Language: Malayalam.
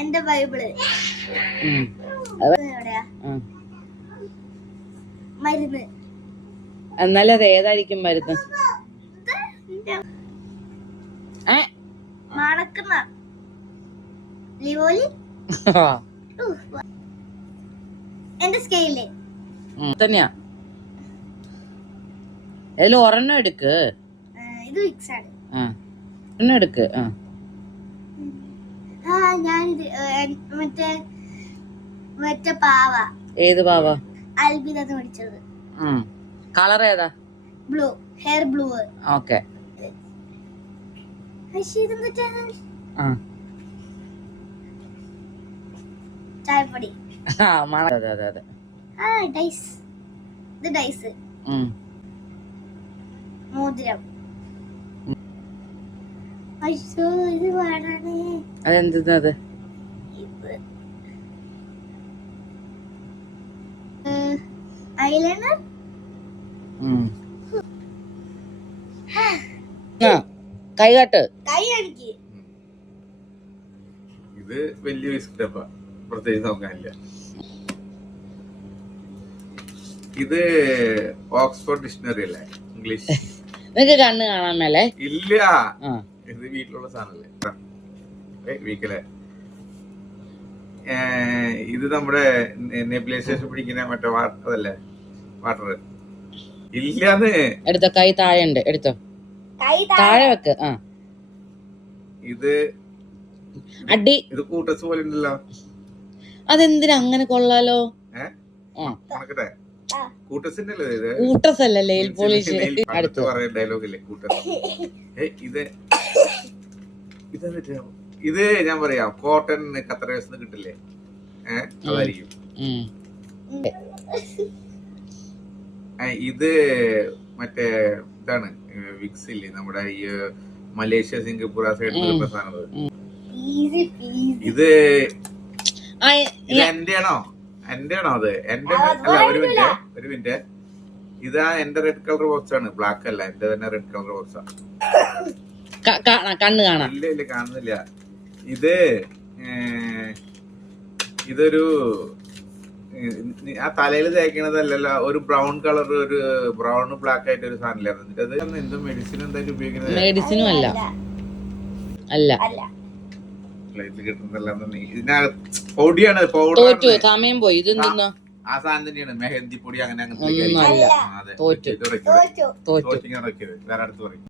എന്റെ ബൈബിള് മരുന്ന്. എന്നാലും അത് ഏതായിരിക്കും മരുന്ന്? മണക്കുന്ന ലിവോലി. എന്റെ സ്കെയില് തന്നെയാ. അതിൽ ഒരെണ്ണം എടുക്ക്. ഇത് വിക്സ് ആണ്. ഒരെണ്ണം എടുക്ക്. ഞാനിത് മറ്റേ പാവ. ഏത് പാവ? അൽബിദന്ന് പഠിച്ചത്. കളർ ഏതാ? ബ്ലൂ. Hair blue. ഓക്കെ. ചായപ്പൊടി. ഡൈസ്. ഇത് ഡൈസ്. മോതിരം. അയ്യോ ഇത് വേണേ. അതെന്ത്? ഐലൈനർ. കൈ കാട്ട്. കൈ കാണിക്ക്. ഇത് വലിയ ബിസ്ക്കറ്റാ, പ്രത്യേകിച്ച് നോക്കാനില്ല. ഇത് ഓക്സ്ഫോർഡ് ഡിക്ഷണറി അല്ലേ, ഇംഗ്ലീഷ്. നിനക്ക് കണ്ണ് കാണാൻ മേലെ? ഇല്ല, ഇത് വീട്ടിലുള്ള സാധനല്ലേ, വീക്കലെ. ഇത് നമ്മുടെ നെബുലൈസേഷൻ പിടിക്കുന്ന മറ്റേ അതല്ലേ, വാട്ടർ. ഇല്ലാന്ന്. എടുത്തോ, കൈ താഴെ ഉണ്ട്, എടുത്തോ. താഴെ വെക്ക്. ഇത് അടി. ഇത് കൂട്ടസ് പോലെ ഉണ്ടല്ലോ. അതെന്തിനാ അങ്ങനെ കൊള്ളാലോ? കൂട്ടസിന്റെ കൂട്ടസ് അല്ലേ, പോളിഷ്. ഡയലോഗില്ലേ കൂട്ടസ്. ഇത് ഞാൻ പറയാം, കോട്ടൺ കത്തറേഴ്സ് കിട്ടില്ലേ, അതായിരിക്കും. ഇത് മറ്റേ ഇതാണ്, വിക്സ് ഇല്ലേ, നമ്മുടെ ഈ മലേഷ്യ, സിംഗപ്പൂർ ആ സൈഡിൽ സാധനം. ഇത് എന്റെയാണോ? അത് എന്റെ അല്ല. ഒരു മിനിറ്റ്. ഇതാ എന്റെ റെഡ് കളർ ബോക്സ് ആണ്, ബ്ലാക്ക് അല്ല, എന്റെ തന്നെ റെഡ് കളർ ബോക്സാ. കണ്ണ് കാണാം? ഇല്ല, കാണുന്നില്ല. ഇതൊരു ആ തലയിൽ തേക്കണതല്ലല്ലോ, ഒരു ബ്രൗൺ കളർ, ഒരു ബ്രൗൺ ബ്ലാക്ക് ആയിട്ട് ഒരു സാധനമില്ലായിരുന്നു. അത് എന്തോ മെഡിസിൻ എന്തായാലും ഉപയോഗിക്കുന്നത്. മെഡിസിനും അല്ല. പൊടിയാണ്, തോറ്റു. സമയം പോയി. ഇതെന്താ? ആ സാധനം തന്നെയാണ്, മെഹന്തി പൊടി. അങ്ങനെ തോറ്റു. വേറെ അടുത്ത് പറയും.